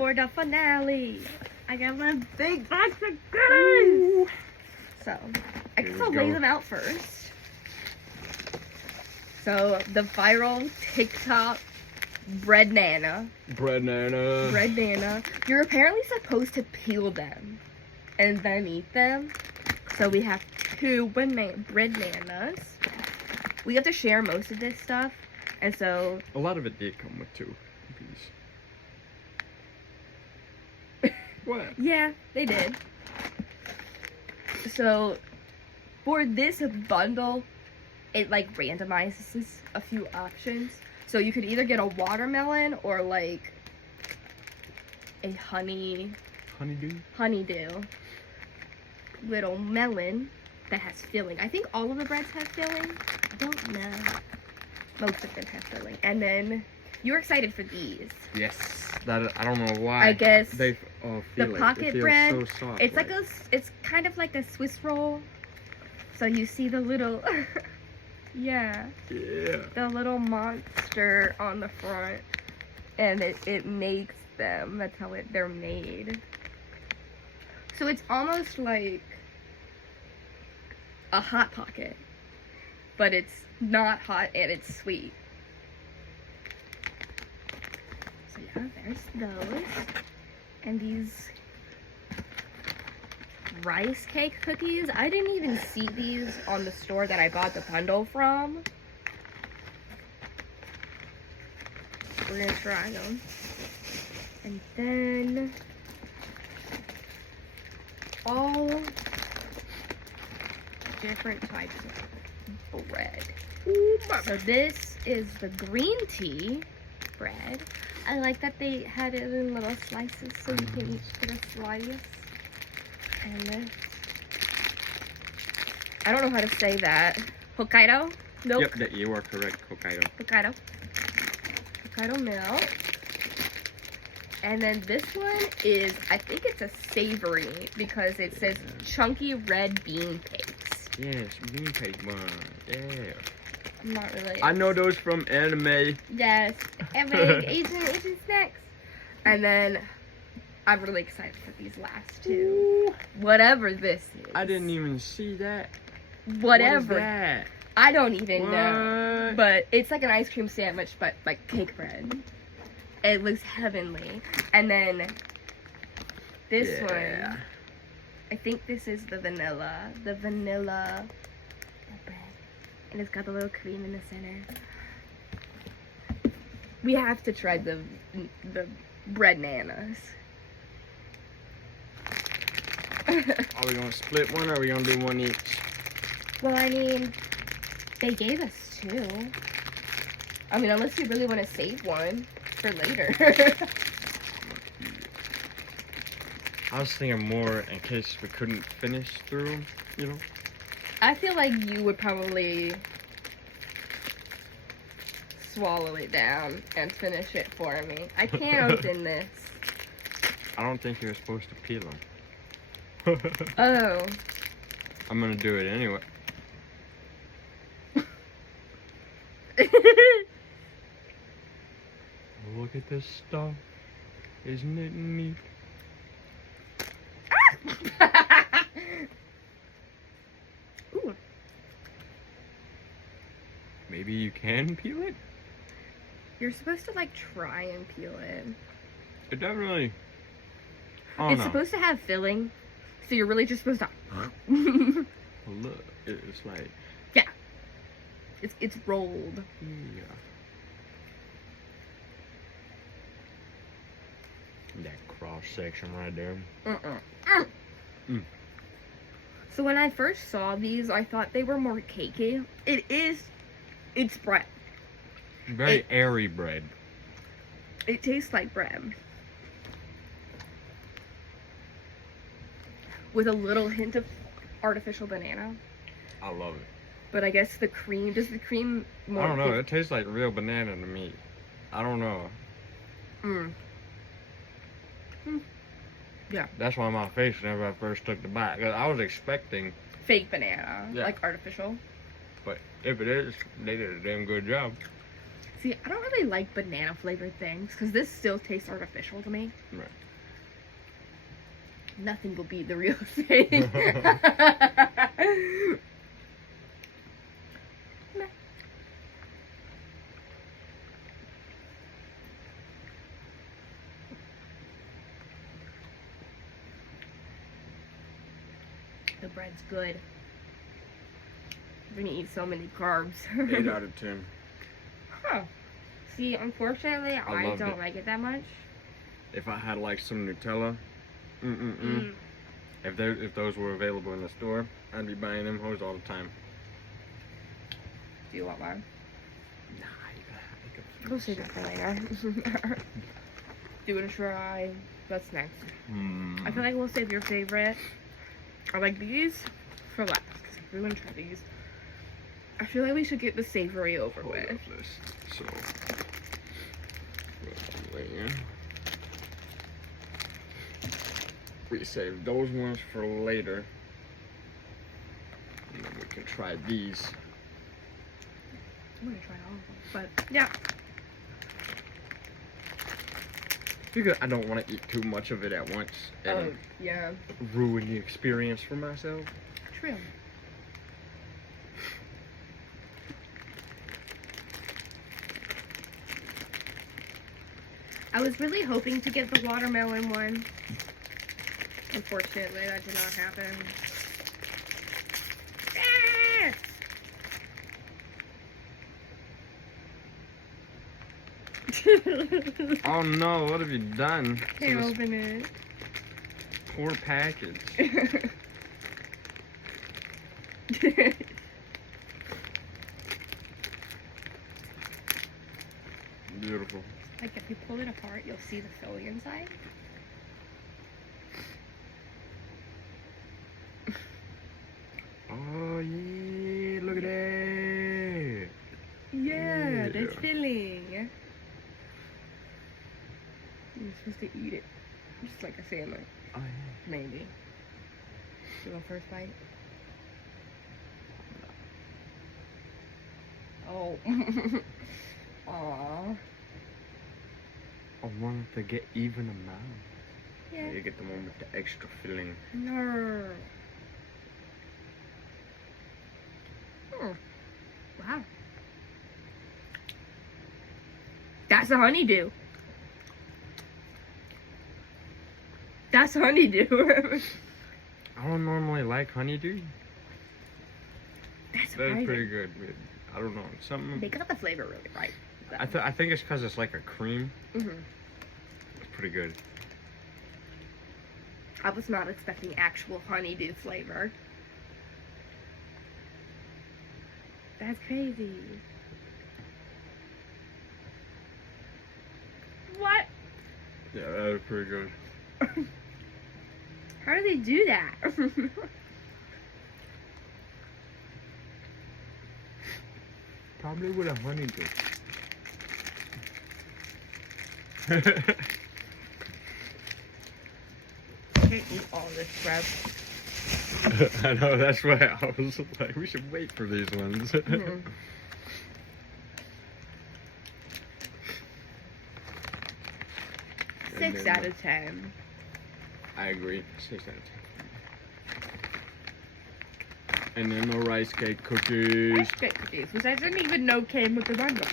for the finale. I got my big box of goodies. So, I guess I'll lay them out first. So, the viral TikTok bread nana. Bread nana. You're apparently supposed to peel them and then eat them. So, we have 2 bread nanas. We have to share most of this stuff. And so... A lot of it did come with 2 pieces. What? Yeah, they did. So, for this bundle, it like randomizes a few options. So you could either get a watermelon or like a honeydew little melon that has filling. I think all of the breads have filling. I don't know. Most of them have filling. And then you're excited for these. Yes. That I don't know why. I guess they the pocket bread. So soft, it's like it's kind of like a Swiss roll. So you see the little yeah. The little monster on the front. And it makes them. That's how they're made. So it's almost like a Hot Pocket. But it's not hot and it's sweet. So yeah, there's those. And these rice cake cookies. I didn't even see these on the store that I bought the bundle from. We're gonna try them. And then all different types of bread. So this is the green tea bread. I like that they had it in little slices so you can each get a slice. And this, I don't know how to say that. Hokkaido milk? Yep, you are correct, Hokkaido. Hokkaido milk. And then this one is, I think it's a savory because it says chunky red bean paste. Yes, bean paste one. Yeah. I'm not really. I know those from anime. Yes. Anime, Asian snacks. And then I'm really excited for these last 2. Ooh. Whatever this is. I didn't even see that. Whatever. What is that? I don't even know. But it's like an ice cream sandwich, but like cake bread. It looks heavenly. And then this one, I think this is the vanilla bread. And it's got the little cream in the center. We have to try the bread nanas. Are we gonna split one or are we gonna do one each? Well, I mean, they gave us 2. I mean, unless you really want to save one for later. I was thinking more in case we couldn't finish through them, you know? I feel like you would probably swallow it down and finish it for me. I can't open this. I don't think you're supposed to peel them. Oh. I'm gonna do it anyway. Look at this stuff. Isn't it neat? Ooh. Maybe you can peel it? You're supposed to like try and peel it. It doesn't really. It's supposed to have filling, so you're really just supposed to. Look, it's like. Yeah. It's rolled. Yeah. That cross section right there. So when I first saw these, I thought they were more cakey. It's bread. Very airy bread. It tastes like bread. With a little hint of artificial banana. I love it. But I guess does the cream more... I don't know, it tastes like real banana to me. I don't know. Yeah. That's why my face whenever I first took the bite. 'Cause I was expecting... fake banana. Yeah. Like artificial. But if it is, they did a damn good job. See, I don't really like banana flavored things because this still tastes artificial to me. Right. Nothing will beat the real thing. The bread's good. We're gonna eat so many carbs. 8 out of 10. Huh. See, unfortunately, I loved don't it. like it that much. If I had like some Nutella, if those were available in the store, I'd be buying them hoes all the time. Do you want one? Nah, you gotta We'll save it for later. Do you want to try? What's next? I feel like we'll save your favorite, or like these, for last. Because we want to try these. I feel like we should get the savory over with. So, we save those ones for later, and then we can try these. I'm gonna try all of them, but yeah. Because I don't want to eat too much of it at once and Yeah. ruin the experience for myself. True. I was really hoping to get the watermelon one. Unfortunately, that did not happen. Oh no, what have you done? Can't to this open it. poor package. Beautiful. Like if you pull it apart, you'll see the filling inside. Oh yeah, look at that. Yeah, the Yeah. filling. You're supposed to eat it, just like a sandwich, Oh yeah. maybe. You want first bite? Oh. Aww. I wanted to get even amount. Yeah. You get the one with the extra filling. No. Oh. Wow. That's a honeydew. That's honeydew. I don't normally like honeydew. That's That's amazing. pretty good. I don't know. They Something. got the flavor really right. I think it's because it's like a cream. Mm-hmm. It's pretty good. I was not expecting actual honeydew flavor. That's crazy. What? Yeah, that was pretty good. How do they do that? Probably with a honeydew. I can't eat all this bread. I know, that's why I was like, we should wait for these ones. Mhm. 6 out of 10. I agree. 6 out of 10. And then the rice cake cookies. Rice cake cookies, which I didn't even know came with the bundle.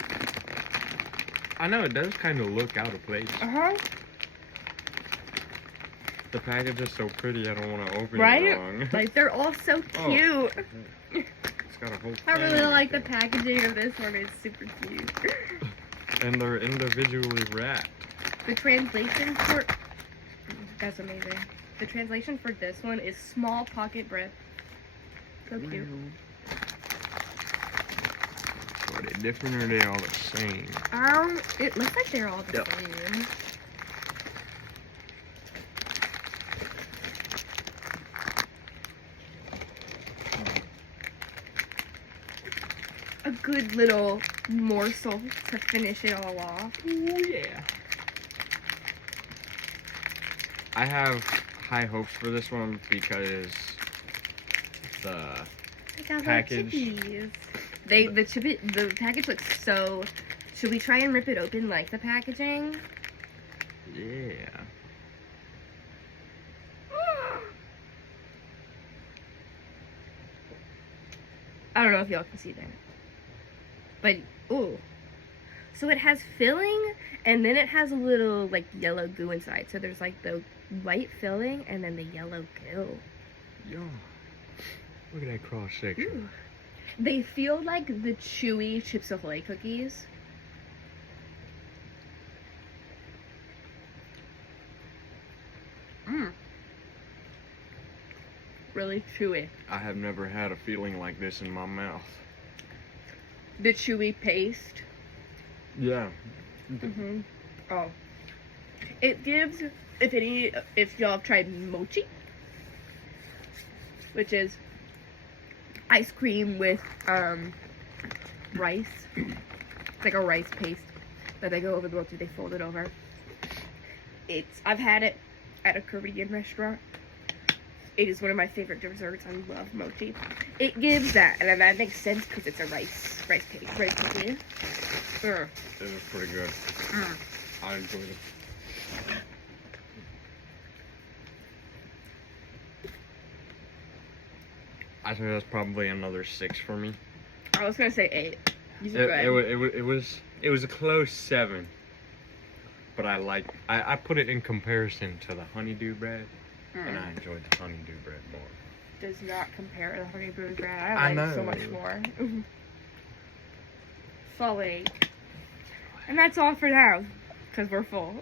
I know, it does kind of look out of place. Uh-huh. The package is so pretty, I don't want to open Right? it wrong. Like, they're all so Oh. cute. It's got a whole I really thing. like the packaging of this one. It's super cute. And they're individually wrapped. The translation for... That's amazing. The translation for this one is small pocket bread. So cute. Are they different or are they all the same? It looks like they're all the Yep. same. A good little morsel to finish it all off. Oh yeah. I have high hopes for this one because the Look at Package. the chippies. The package looks so Should we try and rip it open like the packaging? Yeah. I don't know if y'all can see that. But, ooh. So it has filling, and then it has a little, like, yellow goo inside. So there's, like, the white filling, and then the yellow goo. Yo. Look at that cross section. Ooh. They feel like the chewy Chips Ahoy cookies. Mmm. Really chewy. I have never had a feeling like this in my mouth. The chewy paste. Yeah. Mm-hmm. Oh. It gives, if y'all have tried mochi, which is ice cream with rice. It's like a rice paste that they go over the mochi, they fold it over. I've had it at a Korean restaurant. It is one of my favorite desserts. I love mochi. It gives that, and that makes sense because it's a rice paste, rice cookie. It is pretty good. I enjoyed it. I think that's probably another 6 for me. I was gonna say 8. These are good. It was a close 7. But I put it in comparison to the honeydew bread, and I enjoyed the honeydew bread more. Does not compare to the honeydew bread. I I like know. so much more. Fully. And that's all for now, because we're full.